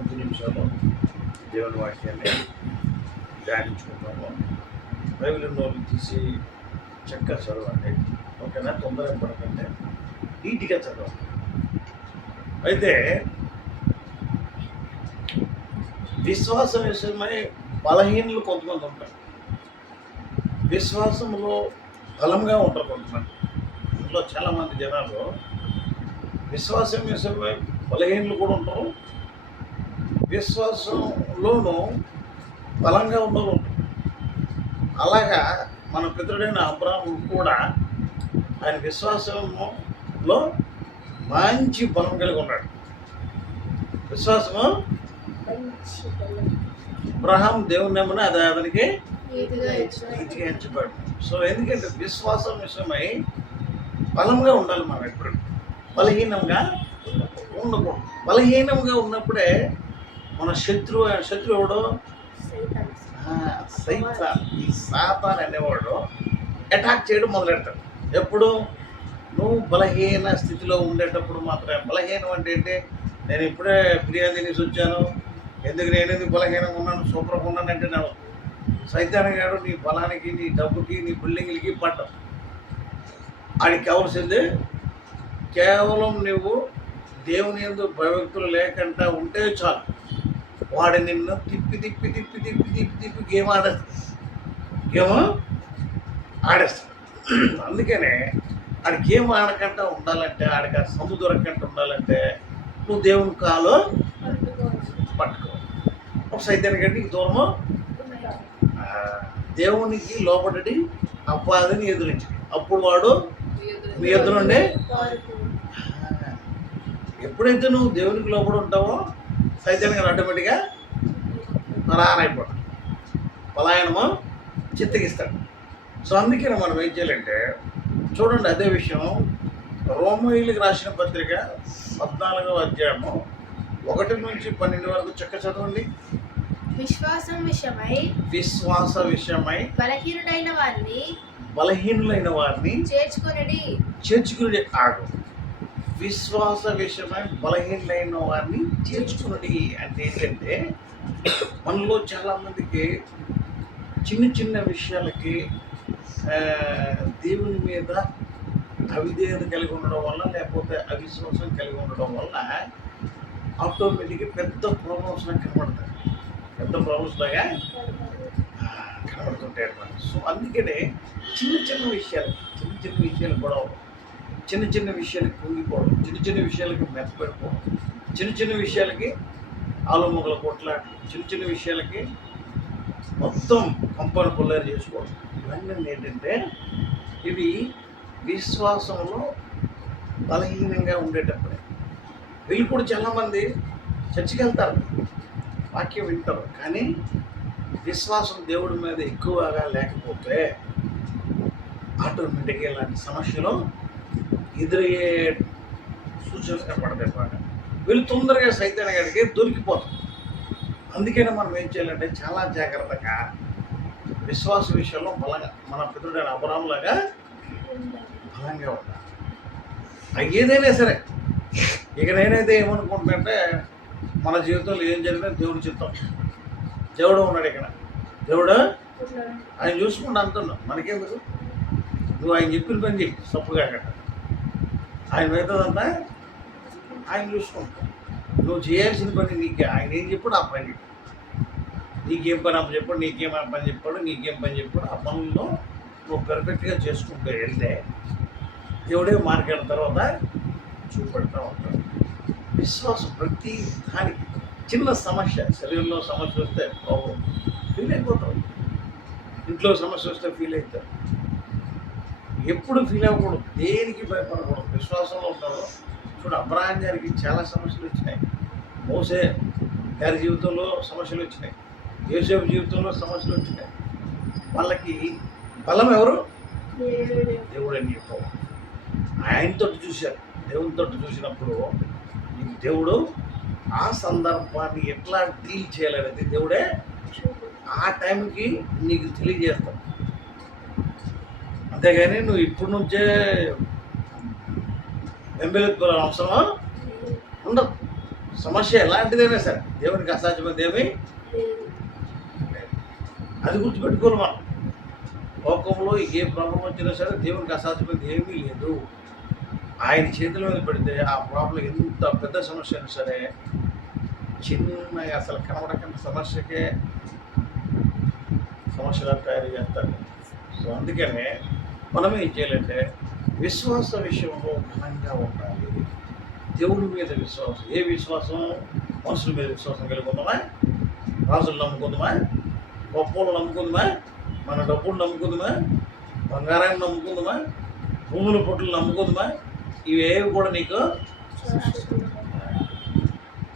కొద్ది నిమిషాలు దేవుని వాక్యాన్ని ధ్యానించుకుంటాము. బైబిల్ నోట్లు తీసి చక్కగా చదవండి. ఓకేనా? తొందరగా పడకంటే నీట్గా చదవండి. అయితే విశ్వాసం విషయమై బలహీనలు కొంతమంది ఉంటారు, విశ్వాసంలో బలంగా ఉంటారు కొంతమంది. ఇంట్లో చాలామంది జనాలు విశ్వాసం విషయమై బలహీనలు కూడా ఉంటారు, విశ్వాసంలోనూ బలంగా ఉండరు. అలాగా మన పితరుడైన అబ్రాహాము కూడా ఆయన విశ్వాసంలో మంచి బలం కలిగి ఉన్నాడు. విశ్వాసము అబ్రహాం దేవుని నమ్మున అది అతనికి నీతిగా ఎంచబడి. సో ఎందుకంటే విశ్వాసం విషయమై బలంగా ఉండాలి. మనం ఎప్పుడు బలహీనంగా ఉండకూడదు. బలహీనంగా ఉన్నప్పుడే మన శత్రువు ఎవడో ఈ సాతాన్ అనేవాడు అటాక్ చేయడం మొదలెడతాడు. ఎప్పుడు నువ్వు బలహీన స్థితిలో ఉండేటప్పుడు మాత్రమే. బలహీనం అంటే ఏంటి? నేను ఇప్పుడే బిర్యానీ తినేసి వచ్చాను, ఎందుకు నేనేందుకు బలహీనంగా ఉన్నాను, సూపర్గా ఉన్నాను అంటే నేను సైతాన్ గారు నీ బలానికి, నీ డబ్బుకి, నీ బిల్డింగ్లకి పడ్డం. ఆడికి కావాల్సింది కేవలం నువ్వు దేవుని యందు భయభక్తులు లేకుండా ఉంటే చాలు. వాడు నిన్ను తిప్పి తిప్పి తిప్పి తిప్పి తిప్పి తిప్పి గేమ్ ఆడేస్తాడు. అందుకనే ఆడి గేమ్ ఆడకుండా ఉండాలంటే, ఆడికి ఆ సొమ్ము దొరకకుండా ఉండాలంటే నువ్వు దేవుని కాలు పట్టుకో. ఒక సైతాన్ గడ్డికి దూరము దేవునికి లోపడి అపాధిని ఎదురించి, అప్పుడు వాడు మీ ఎదురుండే. ఎప్పుడైతే నువ్వు దేవునికి లోపడి ఉంటావో సైతాన్ గారు ఆటోమేటిక్గా పరారైపోతాడు, పలాయనము చిత్తగిస్తాడు. సో అందుకని మనం ఏం చేయాలంటే చూడండి, అదే విషయం రోమీయులకు రాసిన పత్రిక 14వ అధ్యాయము 1 నుంచి 12 వరకు చక్క చదవండి. విశ్వాస విషయమై బలహీనులైన వారిని చేర్చుకుని ఆగు. విశ్వాస విషయమై బలహీనులైన వారిని చేర్చుకుని అంటే ఏంటంటే, మనలో చాలామందికి చిన్న చిన్న విషయాలకి దేవుని మీద అవిధేయత కలిగి ఉండడం వల్ల, లేకపోతే అవిశ్వాసం కలిగి ఉండడం వల్ల ఆటోమేటిక్గా పెద్ద ప్రాబ్లమ్స్ కనబడతాయి. పెద్ద ప్రాబ్లమ్స్ లాగా కనబడుతుంటాయి అన్నమాట. సో అందుకనే చిన్న చిన్న విషయాలు గొడవలు, చిన్న చిన్న విషయాలకి కుంగిపోవడం, చిన్న విషయాలకి మెత్తపెడిపోవడం, చిన్న విషయాలకి ఆలుమొగల కొట్లాట, చిన్న విషయాలకి మొత్తం కంపని కొల్లేరు చేసుకోవడం. ఇవన్నీ ఏంటంటే ఇవి విశ్వాసంలో బలహీనంగా ఉండేటప్పుడే. వీళ్ళు కూడా చాలామంది చర్చికి వెళ్తారు, వాక్యం వింటారు, కానీ విశ్వాసం దేవుడి మీద ఎక్కువగా లేకపోతే ఆటోమేటిక్గా ఇలాంటి సమస్యలు ఎదురయ్యే సూచనలు కనపడతాయి బాగా. వీళ్ళు తొందరగా సైతాన్ గారికి దొరికిపోతారు. అందుకనే మనం ఏం చేయాలంటే చాలా జాగ్రత్తగా విశ్వాస విషయంలో బలంగా, మన పితరుడైన అబ్రహాములాగా బలంగా ఉండాలి. ఏదైనా సరే, ఇక నేనైతే ఏమనుకుంటున్నానంటే మన జీవితంలో ఏం జరిగినా దేవుడు చిత్తం. దేవుడు ఉన్నాడు ఇక్కడ, దేవుడు ఆయన చూసుకుంటూ అంటున్నావు. మనకేందుకు? నువ్వు ఆయన చెప్పిన పని చెయ్యి, తప్పుగా అక్కడ ఆయన మిగతాదంతా ఆయన చూసుకుంటావు. నువ్వు చేయాల్సిన పని నీకే. ఆయన ఏం చెప్పాడు ఆ పని, నీకేం పని అప్పు చెప్పాడు, నీకేం పని చెప్పాడు, నీకేం పని చెప్పాడు, ఆ పనుల్లో నువ్వు పర్ఫెక్ట్గా చేసుకుంటూ వెళ్తే దేవుడే మార్కెట్ తర్వాత చూపెడతా ఉంటాడు. విశ్వాసం ప్రతి దానికి, చిన్న సమస్య, శరీరంలో సమస్య వస్తే ఫీల్ అయిపోతావు, ఇంట్లో సమస్య వస్తే ఫీల్ అవుతావు. ఎప్పుడు ఫీల్ అవ్వకూడదు, దేనికి భయపడకూడదు, విశ్వాసంలో ఉంటాడు. చూడు, అబ్రహాం గారికి చాలా సమస్యలు వచ్చినాయి, మోసే గారి జీవితంలో సమస్యలు వచ్చినాయి, యోసేపు జీవితంలో సమస్యలు వచ్చినాయి. వాళ్ళకి బలం ఎవరు? దేవుడు అని చెప్పావు. ఆయనతో చూశారు, దేవునితో చూసినప్పుడు నీకు దేవుడు ఆ సందర్భాన్ని ఎట్లా డీల్ చేయాలనేది దేవుడే ఆ టైంకి నీకు తెలియజేస్తాడు. అంతేగాని నువ్వు ఇప్పటి నుంచే బెంబెలెత్తుకోవాలని అవసరం ఉండదు. సమస్య ఎలాంటిదైనా సరే దేవునికి అసాధ్యమైనది ఏమీ లేదు. అది గుర్తుపెట్టుకోవాలి మనం. లోకంలో ఏ ప్రాబ్లం వచ్చినా సరే దేవునికి అసాధ్యమైనది ఏమీ లేదు. ఆయన చేతుల మీద పెడితే ఆ ప్రాబ్లం ఎంత పెద్ద సమస్య అయినా సరే చిన్నగా అసలు కనబడకుండా సమస్యగా తయారు చేస్తారు. సో అందుకనే మనం ఏం చేయాలంటే విశ్వాస విషయంలో ఘనంగా ఉండాలి. దేవుడి మీద విశ్వాసం. ఏ విశ్వాసం? మనుషుల మీద విశ్వాసం కలుగుకుందామా? రాజులు నమ్ముకుందామా? గొప్పలు నమ్ముకుందామా? మన డబ్బులు నమ్ముకుందామా? బంగారాన్ని నమ్ముకుందామా? భూముల పొట్టులు నమ్ముకుందామా? ఇవేవి కూడా నీకు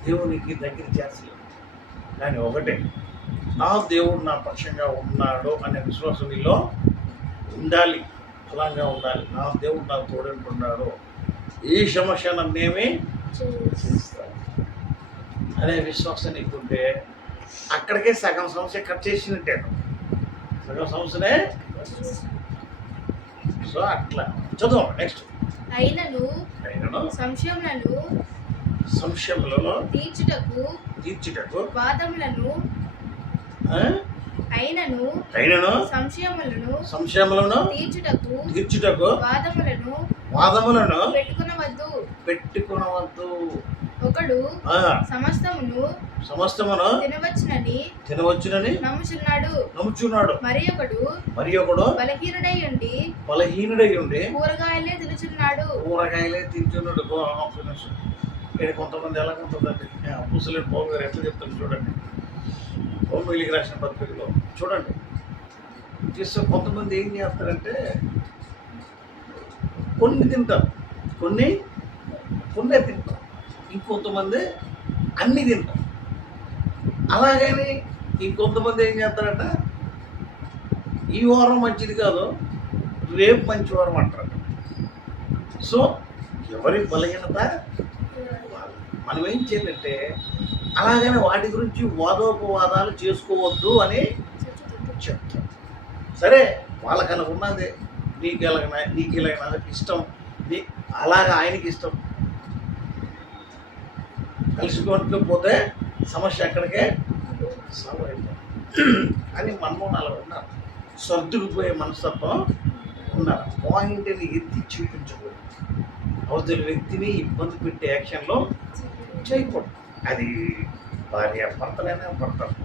దేవునికి దగ్గర చేస్తలేదు. కానీ ఒకటే, నా దేవుడు నా పక్షంగా ఉన్నాడు అనే విశ్వాసం నీలో ఉండాలి, బలంగా ఉండాలి. నా దేవుడు నాకు తోడుంటున్నాడు, ఈ సమస్య నన్నేమి చేస్తాడు అనే విశ్వాసం నీకుంటే అక్కడికే సగం సమస్య కట్ చేసినట్టే. సగం సమస్యనే. సో అట్లా చదువు. నెక్స్ట్. అయినను సంశయములను తీర్చుటకు వాదములను సంశయములను తీర్చుటకు వాదములను పెట్టుకునవద్దు. ఒకడు సమస్తమును తినవచ్చునని నమ్ముచున్నాడు. మరి ఒకడు బలహీనుడై ఉండి కూరగాయలే తినుచున్నాడు. ఇక్కడ కొంతమంది ఎలా ఉంటుందండి, ముసలిం పౌరు గారు ఎట్లా చెప్తారు చూడండి. పౌరులికి రాసిన పత్రికలో చూడండి. చేస్తే కొంతమంది ఏం చేస్తారంటే కొన్ని తింటారు, కొన్నే తింటారు. ఇంకొంతమంది అన్నీ తింటారు. అలాగని ఇంకొంతమంది ఏం చేస్తారంట, ఈ వారం మంచిది కాదు, రేపు మంచి వారం అంటారు. సో ఎవరి బలహీనత మనం ఏం చేయాలంటే అలాగనే వాటి గురించి వాదోపవాదాలు చేసుకోవద్దు అని చెప్తాం. సరే వాళ్ళకలా ఉన్నది, నీకు ఎలాగైనా ఇష్టం, అలాగా ఆయనకి ఇష్టం, కలుసుకోకపోతే సమస్య అక్కడికే సాల్వ్ అయిపోతుంది అని మనమోనాలు ఉన్నారు. సర్దుకుపోయే మనస్తత్వం ఉన్నారు. పాయింట్ని ఎత్తి చూపించకూడదు. అవతల వ్యక్తిని ఇబ్బంది పెట్టే యాక్షన్లో చేయకూడదు. అది భర్తలైనా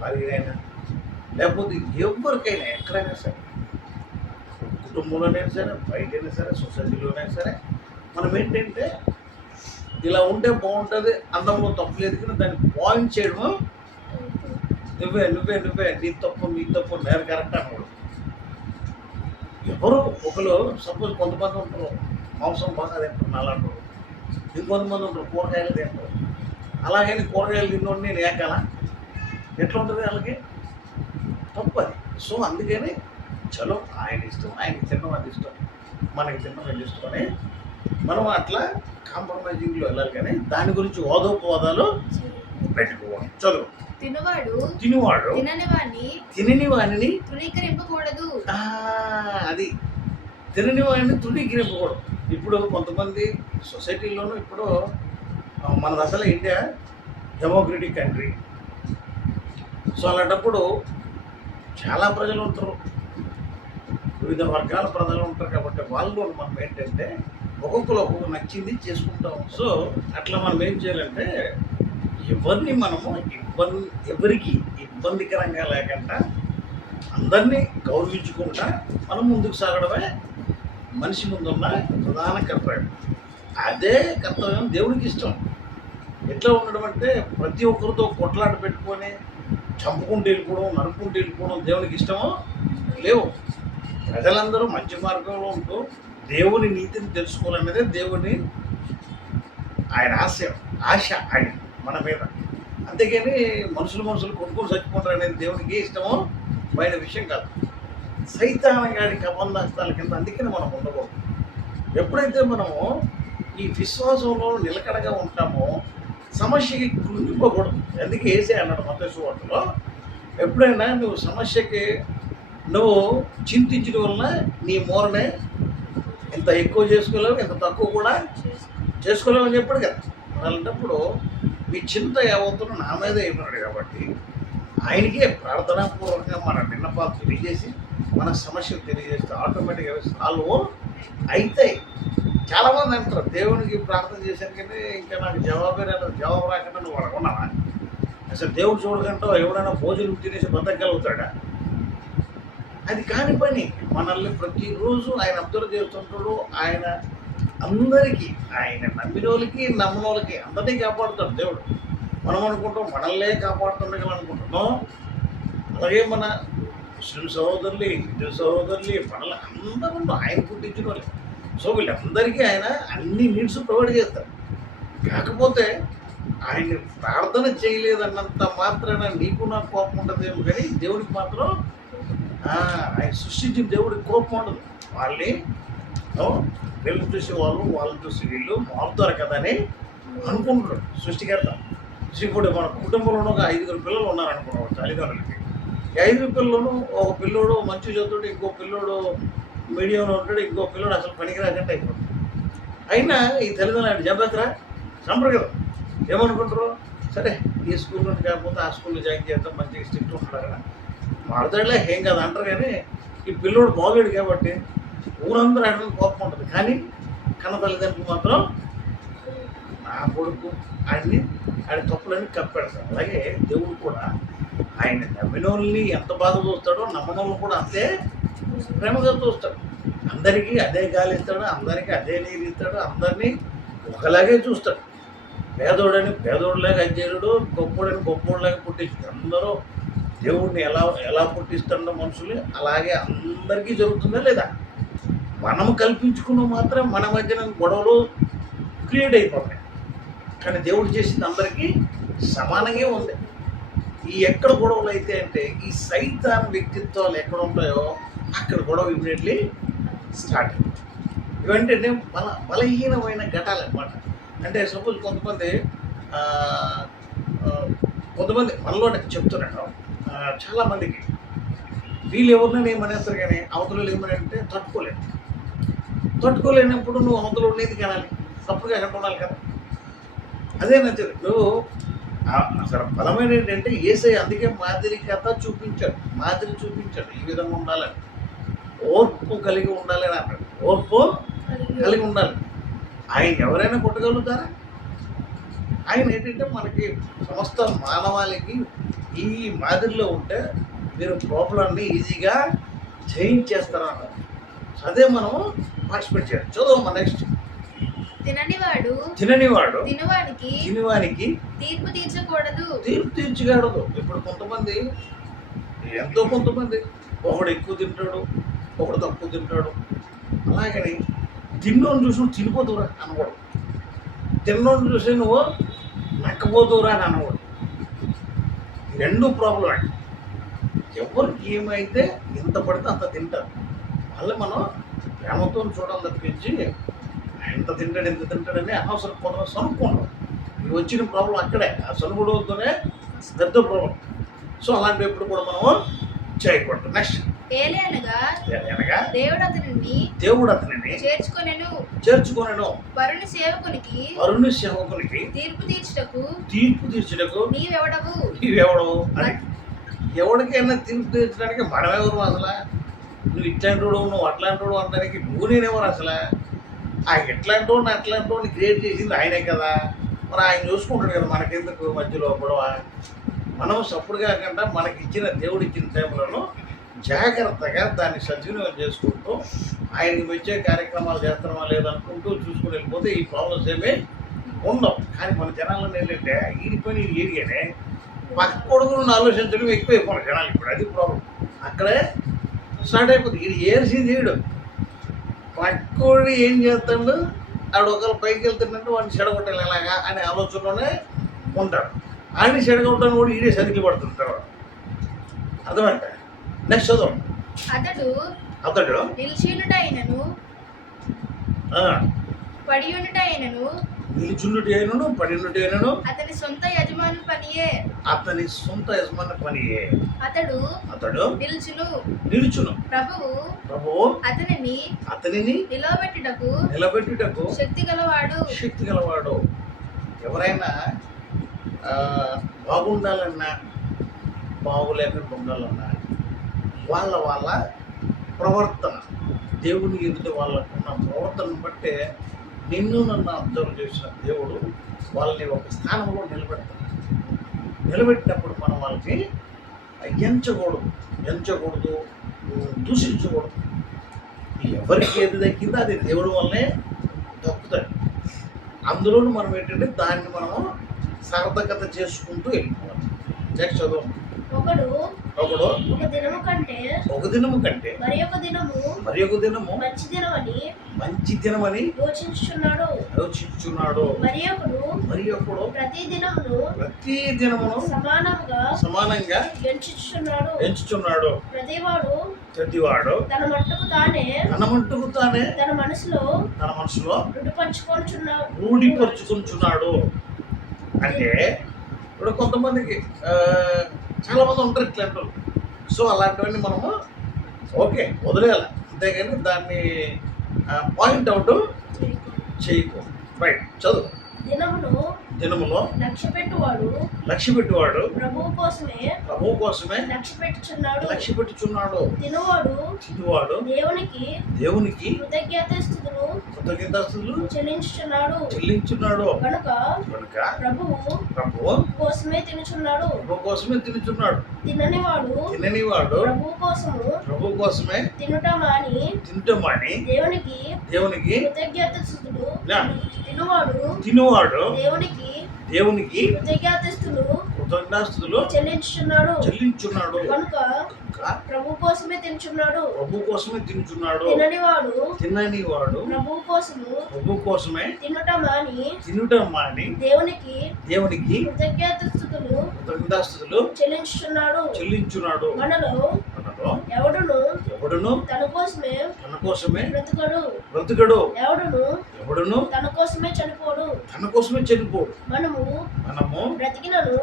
భార్య అయినా లేకపోతే ఎవరికైనా ఎక్కడైనా సరే, కుటుంబంలోనైనా సరే, బయటైనా సరే, సొసైటీలోనైనా సరే, మనం ఏంటంటే ఇలా ఉంటే బాగుంటుంది, అందంలో తప్పు లేదు, కానీ దాన్ని పాయింట్ చేయడము నువ్వే నీ తప్పు నేను కరెక్ట్ అనకూడదు. ఎవరు ఒకరు సపోజ్ కొంతమంది ఉంటారు మాంసం బాగా తింటారు అలాంటి, ఇంకొంతమంది ఉంటారు కూరగాయలు తింటారు. అలాగని కూరగాయలు తిన్నోడిని నేను ఏకాల ఎట్లా ఉంటుంది వాళ్ళకి? తప్పు అది. సో అందుకని చలో ఆయన ఇష్టం, ఆయనకి తినడం అది ఇష్టం, మనకి తినడం అది ఇష్టం అని మనం అట్లా కాంప్రమైజింగ్లో వెళ్ళాలి. కానీ దాని గురించి వాదోపవాదాలు పెట్టుకోవాలి. చదువు. తినువాడు తినని వాణిని తృణీకరింపకూడదు. అది తినని వాడిని తృణీకరింపకూడదు. ఇప్పుడు కొంతమంది సొసైటీలోనూ ఇప్పుడు మనది అసలు ఇండియా డెమోక్రటిక్ కంట్రీ. సో అలాంటప్పుడు చాలా ప్రజలు ఉంటారు, వివిధ వర్గాల ప్రజలు ఉంటారు. కాబట్టి వాళ్ళు మనం ఏంటంటే ఒక్కొక్కరు ఒక్కొక్క నచ్చింది చేసుకుంటాం. సో అట్లా మనం ఏం చేయాలంటే ఎవరిని మనము ఎవరికి ఇబ్బందికరంగా లేకుండా అందరినీ గౌరవించుకుంటా మనం ముందుకు సాగడమే మనిషి ముందున్న ప్రధాన కర్తవ్యం. అదే కర్తవ్యం దేవుడికి ఇష్టం. ఎట్లా ఉండడం అంటే ప్రతి ఒక్కరితో కొట్లాట పెట్టుకొని చంపుకుంటూ వెళ్ళిపోవడం, నరుక్కుంటూ వెళ్ళిపోవడం దేవునికి ఇష్టమో లేవు. ప్రజలందరూ మంచి మార్గంలో ఉంటూ దేవుని నీతిని తెలుసుకోవాలనేదే దేవుని ఆయన ఆశ ఆయన మన మీద. అంతేగాని మనుషులు కొనుక్కొని చచ్చిపోతారు అనేది దేవునికి ఇష్టమో బయట విషయం కాదు. సైతానగాడి కబంధాస్తాల కింద అందుకని మనం ఉండకూడదు. ఎప్పుడైతే మనము ఈ విశ్వాసంలో నిలకడగా ఉంటామో సమస్యకి కృంగిపోకూడదు. అందుకే ఏసే అన్నాడు మత్తయి సువార్తలో, ఎప్పుడైనా నువ్వు సమస్యకి నువ్వు చింతించడం వలన నీ మూరనే ఎంత ఎక్కువ చేసుకోలేవు, ఎంత తక్కువ కూడా చేసుకోలేవు అని చెప్పాడు కదా. అలాంటప్పుడు మీ చింత యావత్తును నా మీద అయిపోయినాడు కాబట్టి ఆయనకే ప్రార్థనాపూర్వకంగా మన విన్నపాలు తెలియజేసి మన సమస్యలు తెలియజేస్తే ఆటోమేటిక్గా సాల్వ్ అవుతాయి. చాలామంది అంటారు దేవునికి ప్రార్థన చేశానికంటే ఇంకా నాకు జవాబు రాకుండా నువ్వు అనుకున్నావా? అసలు దేవుడు చూడకంటూ ఎవడైనా భోజనం తినేసి బతకగలుగుతాడా? అది కాని పని. మనల్ని ప్రతిరోజు ఆయన అబ్జర్వ్ చేస్తుంటాడు. ఆయన అందరికీ, ఆయన నమ్మిన వాళ్ళకి నమ్మని వాళ్ళకి అందరినీ కాపాడుతాడు దేవుడు. మనం అనుకుంటాం మనల్నే కాపాడుతుండగలనుకుంటున్నాం. అలాగే మన ముస్లిం సహోదరులు, హిందూ సహోదరులు, మనల్ని అందరూ ఆయన పుట్టించిన వాళ్ళు. సో వీళ్ళందరికీ ఆయన అన్ని నీడ్స్ ప్రొవైడ్ చేస్తారు. కాకపోతే ఆయన ప్రార్థన చేయలేదన్నంత మాత్రాన నీకు నాకు కోపం ఉండదేమో, కానీ దేవుడికి మాత్రం ఆయన సృష్టించిన దేవుడికి కోపం ఉండదు. వాళ్ళని వీళ్ళు చూసి వాళ్ళని చూసి వీళ్ళు మారుతారు కదా అని అనుకుంటున్నాడు సృష్టికర్త. ఇప్పుడు మన కుటుంబంలో ఒక 5 పిల్లలు ఉన్నారనుకున్నాడు తల్లిదండ్రులకి. ఈ 5 పిల్లలను ఒక పిల్లోడు మంచి చదువుతాడు, ఇంకో పిల్లోడు మీడియంలో ఉంటాడు, ఇంకో పిల్లోడు అసలు పనికి రాకుండా అయిపోతాడు. అయినా ఈ తల్లిదండ్రులు ఆయన జబేతరా చంపరు కదా. ఏమనుకుంటారు, సరే ఈ స్కూల్ నుండి కాకపోతే ఆ స్కూల్లో జాయిన్ చేద్దాం, మంచిగా స్ట్రిక్ట్ ఉంటారు కదా, మారుతాడులే ఏం కాదు అంటారు. కానీ ఈ పిల్లోడు బాగాడు కాబట్టి ఊరందరూ ఆయన కోపం ఉంటుంది. కానీ కన్న తల్లిదండ్రులు మాత్రం నా కొడుకు ఆయన తప్పులని కప్పెడతాడు. అలాగే దేవుడు కూడా ఆయన నమ్మినోళ్ళని ఎంత బాధ చూస్తాడో నమ్మనోళ్ళు కూడా అంతే ప్రేమగా చూస్తాడు. అందరికీ అదే గాలి ఇస్తాడు, అందరికీ అదే నీరు ఇస్తాడు, అందరినీ ఒకలాగే చూస్తాడు. పేదోడని పేదోడిలాగా అజ్జేరుడు, గొప్పోడని గొప్పోడిలాగా పుట్టించాడు. అందరూ దేవుడిని ఎలా పుట్టిస్తాడో మనుషులు అలాగే అందరికీ జరుగుతుందా లేదా? మనం కల్పించుకున్న మాత్రం మన మధ్యన గొడవలు క్రియేట్ అయిపోతాయి. కానీ దేవుడు చేసింది అందరికీ సమానంగా ఉంది. ఈ ఎక్కడ గొడవలు అయితే అంటే ఈ సైతాన్ వ్యక్తిత్వాలు ఎక్కడ ఉంటాయో అక్కడ గొడవ ఇమీడియట్లీ స్టార్ట్ అవుతుంది. ఇవంటే బలహీనమైన ఘటాలు అన్నమాట. అంటే సపోజ్ కొంతమంది మనలోనే చెప్తున్నాను, చాలామందికి వీళ్ళు ఎవరినైనా ఏమనేస్తారు కానీ అవతల ఏమని అంటే తట్టుకోలేనప్పుడు నువ్వు అవతల ఉండేది కనాలి, తప్పుడుగా ఎక్కడ ఉండాలి కదా. అదే నచ్చదు. నువ్వు అసలు బలమైన ఏంటంటే యేసయ్య అందుకే మాదిరి చూపించాడు ఈ విధంగా ఉండాలని, ఓర్పు కలిగి ఉండాలి అని అన్నాడు. ఓర్పు కలిగి ఉండాలి. ఆయన ఎవరైనా కొట్టగలుగుతారా? ఆయన ఏంటంటే మనకి సమస్త మానవాళికి ఈ మాదిరిలో ఉంటే మీరు ప్రాబ్లమ్ని ఈజీగా చేయించేస్తారా అన్నారు. అదే మనం పార్టిసిపేట్ చేయాలి. చదువు నెక్స్ట్. తిననివాడు తినవానికి తీర్పు తీర్చకూడదు. ఇప్పుడు కొంతమంది ఒకడు ఎక్కువ తింటాడు, ఒకడు తక్కువ తింటాడు. అలాగని తిన్నోని చూసి నువ్వు తినిపోతురా అనకూడదు, తిన్నోని చూసి నువ్వు నక్కపోతురా అని అనకూడదు. రెండు ప్రాబ్లం అండి. ఎవరికి ఏమైతే ఎంత పడితే అంత తింటారు. మళ్ళీ మనం ప్రేమతో చూడాలి తప్పించి ఎంత తింటాడని అనవసరం కొంతమంది సనుక్కుంటాం. ఇవి వచ్చిన ప్రాబ్లం అక్కడే, ఆ సనుగుడుతోనే పెద్ద ప్రాబ్లం. సో అలాంటిప్పుడు కూడా మనం చేయకూడదు. నెక్స్ట్ దేవుడు అతనిని చేర్చుకొనెను పరుని సేవకునికి తీర్పు తీర్చుటకు నీవెవడవు అని. ఎవరికైనా తీర్పు తీర్చడానికి మనమెవరు అసలు? నువ్వు ఇట్లాంటి నువ్వు అట్లాంటి అనడానికి నువ్వు నేనెవరు అసలు? ఆ ఎట్లాంటి అట్లాంటి క్రియేట్ చేసింది ఆయనే కదా. మరి ఆయన చూసుకుంటాడు కదా, మనకెందుకు మధ్యలో గొడవ? మనం సప్పుడు కాకుండా మనకి ఇచ్చిన దేవుడు ఇచ్చిన టైంలో జాగ్రత్తగా దాన్ని సద్వినియోగం చేసుకుంటూ ఆయనకి వచ్చే కార్యక్రమాలు చేస్తామా లేదనుకుంటూ చూసుకుని వెళ్ళిపోతే ఈ ప్రాబ్లమ్స్ ఏమీ ఉండవు. కానీ మన జనాలను ఏంటంటే ఈ పని ఏరిగానే పక్క కొడుకులను ఆలోచించడం ఎక్కువైపోయిన జనాలు. ఇప్పుడు అది ప్రాబ్లం. అక్కడే స్టార్ట్ అయిపోతుంది. ఇది ఏర్సింది వీడు పక్కోడు ఏం చేస్తాడు, ఆడు ఒకరు పైకి వెళ్తున్నట్టు వాడిని చెడగొట్టాలి ఎలాగా అనే ఆలోచనలోనే ఉంటాడు. ఆయన్ని చెడగొట్టడానికి కూడా ఈడే సరికి పడుతుంది తర్వాత. అర్థమంట. నెక్స్ట్ చదువు. అతడు నిల్చుండుటైనను పడియుండుటైనను అతని సొంత యజమాని పనియే. అతడు నిలుచును. ప్రభువు అతనిని నిలబెట్టుటకు శక్తి గలవాడు. ఎవరైనా ఆ, బాగుండాలన్నా బాగులేకుండా ఉండాలన్నా వాళ్ళ వాళ్ళ ప్రవర్తన, దేవుని ఎదుటి వాళ్ళకున్న ప్రవర్తనను బట్టే నిన్ను నన్ను అబ్జర్వ్ చేసిన దేవుడు వాళ్ళని ఒక స్థానంలో నిలబెడతాడు. నిలబెట్టినప్పుడు మనం వాళ్ళకి ఎంచకూడదు, దూషించకూడదు. ఎవరికి ఏది దక్కిందో అది దేవుడి వల్లే దక్కుతాయి. అందులోనూ మనం ఏంటంటే దాన్ని మనము సార్థకత చేసుకుంటూ వెళ్ళిపోవాలి. నెక్స్ట్ చదువు. ఒకడు ఒకడు ఒక దినము కంటే ఒక దినము కంటే మరి ఒక దినము మంచి దినమని యోచించుచున్నాడు. మరి ఒకడు ప్రతి దినమును సమానంగా ఎంచుచున్నాడు. ప్రతివాడు తన మట్టుకు తానే తన మనసులో రూఢిపరుచుకుంటున్నాడు. అంటే ఇప్పుడు కొంతమందికి చాలా మంది ఉంటారు ఇట్లాంటి. సో అలాంటివన్నీ మనము ఓకే వదిలేయాలి, అంతేగాని దాన్ని పాయింట్ అవుట్ చేయకూడదు. రైట్, చదువు. దినములో లక్ష్య పెట్టువాడు ప్రభువు కోసమే లక్ష్య పెట్టుచున్నాడు. తినువాడు దేవునికి కృతజ్ఞతాస్తుతులు చెల్లించున్నాడు. కనుక ప్రభువు కోసమే తినుచున్నాడు. తిననివాడు ప్రభు కోసమే తినుటమాని దేవునికి తినువాడు దేవునికి కృతజ్ఞతాస్తుతులు చెల్లించున్నాడు. కనుక ప్రభు కోసమే తినుచున్నాడు. తిననివాడు ప్రభు కోసమే తినుటమాని దేవునికి కృతజ్ఞతాస్తుతులు చెల్లించున్నాడు. మనలో ఎవడును తన కోసమే బ్రతుకడు. ఎవడును తన కోసమే చనిపోడు. మనము బ్రతికినను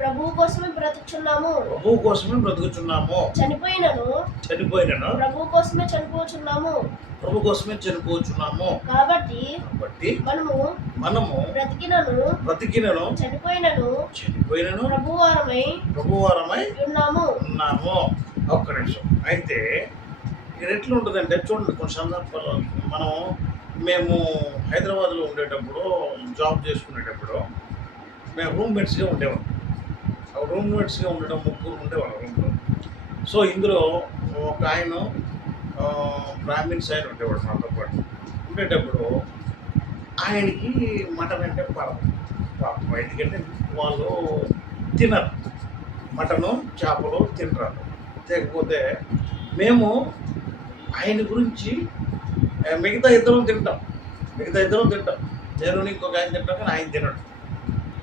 ప్రభువు కోసమే బ్రతుకుచున్నాము. చనిపోయినను ప్రభు కోసమే చనిపోచున్నాము. కాబట్టి మనము బ్రతికినను చనిపోయినను ప్రభువారమై ఉన్నాము. ఒక్క నిమిషం. అయితే ఇక్కడ ఎట్లా ఉంటుందంటే చూడండి, కొన్ని సందర్భాల్లో మేము హైదరాబాద్లో ఉండేటప్పుడు, జాబ్ చేసుకునేటప్పుడు మేము రూమ్మేట్స్గా ఉండేవాళ్ళం. రూమ్మేట్స్గా ఉండడం 3 ఉండేవాళ్ళం రూమ్లో. సో ఇందులో ఒక ఆయన బ్రాహ్మిన్స్ ఆయన ఉండేవాడు మాతో పాటు. ఉండేటప్పుడు ఆయనకి మటన్ అంటే పాపం. ఎందుకంటే వాళ్ళు తినరు, మటను చేపలు తినరాదు. లేకపోతే మేము ఆయన గురించి మిగతా ఇద్దరం తింటాం. నేను ఇంకొక ఆయన తింటాం, కానీ ఆయన తినడు.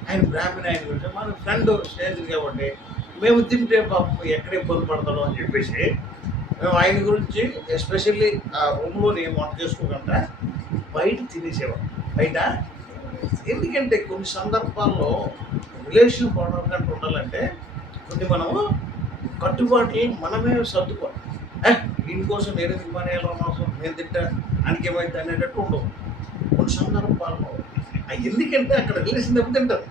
ఆయన బ్రాహ్మణ, ఆయన గురించి మన ఫ్రెండ్ స్నేహితుడు కాబట్టి మేము తింటే పాపం ఎక్కడ ఇబ్బంది పడతాడో అని చెప్పేసి మేము ఆయన గురించి ఎస్పెషల్లీ ఆ రూమ్లో నేను వంట చేసుకోకుండా బయట తినేసేవాళ్ళం. బయట ఎందుకంటే కొన్ని సందర్భాల్లో రిలేషన్ బాగుంటే ఉండాలంటే కొన్ని మనము కట్టుబాట్లు మనమే సర్దుకోవాలి. దీనికోసం నేను ఎందుకు మానేయాలో మాసం నేను తింటా అనికేమైతే అనేటట్టు ఉండవు. కొన్ని సందర్భాల్లో ఎందుకంటే అక్కడ రిలేషన్ దెబ్బ తింటారు.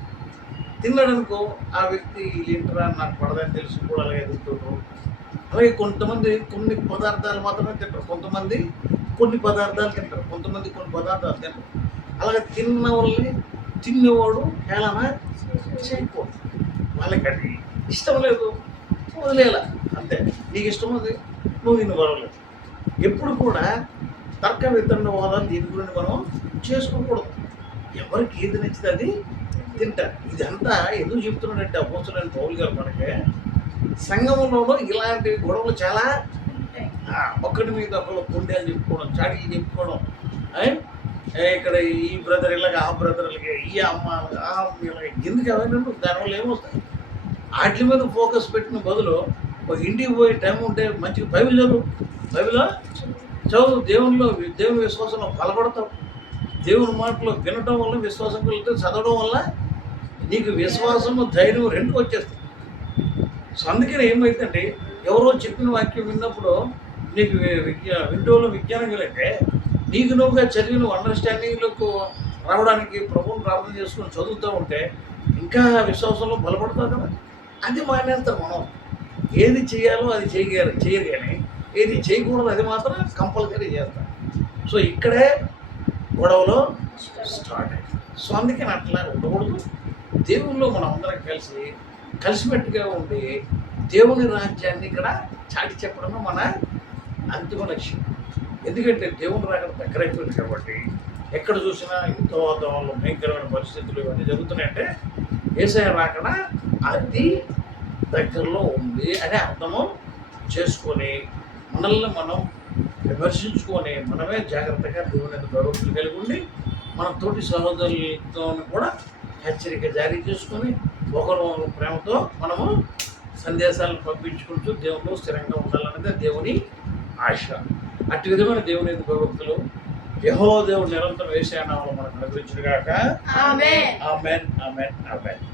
తిన్నాడు అనుకో, ఆ వ్యక్తి ఏంటరా నాకు పడదని తెలిసి కూడా అలాగే తింటారు. అలాగే కొంతమంది కొన్ని పదార్థాలు మాత్రమే తింటారు, కొంతమంది కొన్ని పదార్థాలు తింటారు, కొంతమంది కొన్ని పదార్థాలు తింటారు. అలాగే తిన్నవాడు హేళన చేయకూడదు. వాళ్ళకి అది ఇష్టం లేదు, వదిలేయాల అంతే. నీకు ఇష్టం ఉంది, నువ్వు నిన్ను పర్వాలేదు. ఎప్పుడు కూడా తర్క వితండవాదాలు దీని గురించి మనం చేసుకోకూడదు. ఎవరికి ఏది నచ్చితే అది తింటారు. ఇదంతా ఎందుకు చెప్తున్నాడంటే అపోస్తులైన పౌలు గారు మనకి సంఘంలోనూ ఇలాంటి గొడవలు చాలా ఒకటి మీద ఒకళ్ళు పుండేలు చెప్పుకోవడం, చాడీలు చెప్పుకోవడం, ఇక్కడ ఈ బ్రదర్ ఇలాగ ఆ బ్రదర్ ఇలాగే ఈ అమ్మ ఆ అమ్మ ఇలాగ ఎందుకు అవన్నీ దానివల్ల ఏమొస్తాయి? వాటి మీద ఫోకస్ పెట్టిన బదులు ఒక ఇంటికి పోయే టైం ఉంటే మంచిగా బైబిల్ చదువు. దేవుని విశ్వాసంలో బలపడతావు. దేవుని మాటలో వినటం వల్ల విశ్వాసం కలిగితే, చదవడం వల్ల నీకు విశ్వాసము ధైర్యం రెండు వచ్చేస్తాయి. సో అందుకని ఏమైందంటే ఎవరో చెప్పిన వాక్యం విన్నప్పుడు నీకు వింటూలో విజ్ఞానం కలిగితే నీకు నువ్వుగా చదివిన అండర్స్టాండింగ్లకు రావడానికి ప్రభువుని ప్రార్థన చేసుకొని చదువుతూ ఉంటే ఇంకా విశ్వాసంలో బలపడతారు కదా. అది మానేస్తారు మనం. ఏది చేయాలో అది చేయరు కానీ ఏది చేయకూడదు అది మాత్రం కంపల్సరీ చేస్తారు. సో ఇక్కడే గొడవలో స్టార్ట్ అయింది. సో అందుకని అట్లా ఉండకూడదు. దేవుల్లో మనం అందరం కలిసిమెట్టుగా ఉండి దేవుని రాజ్యాన్ని ఇక్కడ చాటి చెప్పడం మన అంతిమ లక్ష్యం. ఎందుకంటే దేవుని రాకడ దగ్గరైపోయింది కాబట్టి ఎక్కడ చూసినా యుద్ధ వాతావరణంలో భయంకరమైన పరిస్థితులు ఇవన్నీ జరుగుతున్నాయంటే యేసయ్య రాకడ అతి దగ్గరలో ఉంది అని అర్థము చేసుకొని మనల్ని మనం విమర్శించుకొని మనమే జాగ్రత్తగా దేవుని భగవత్తులు కలిగి ఉండి మన తోటి సహోదరులతో కూడా హెచ్చరిక జారీ చేసుకొని ఒకరు ప్రేమతో మనము సందేశాలను పంపించుకుంటూ దేవునిలో స్థిరంగా ఉండాలన్నదే దేవుని ఆశ. అట్టి విధమైన దేవుని భగవత్తులు యెహోవా దేవుడు నిరంతరం యేసయ్య నామములో మనకు అనుగ్రహించును గాక. ఆమేన్. ఆమేన్ ఆమేన్ ఆమేన్.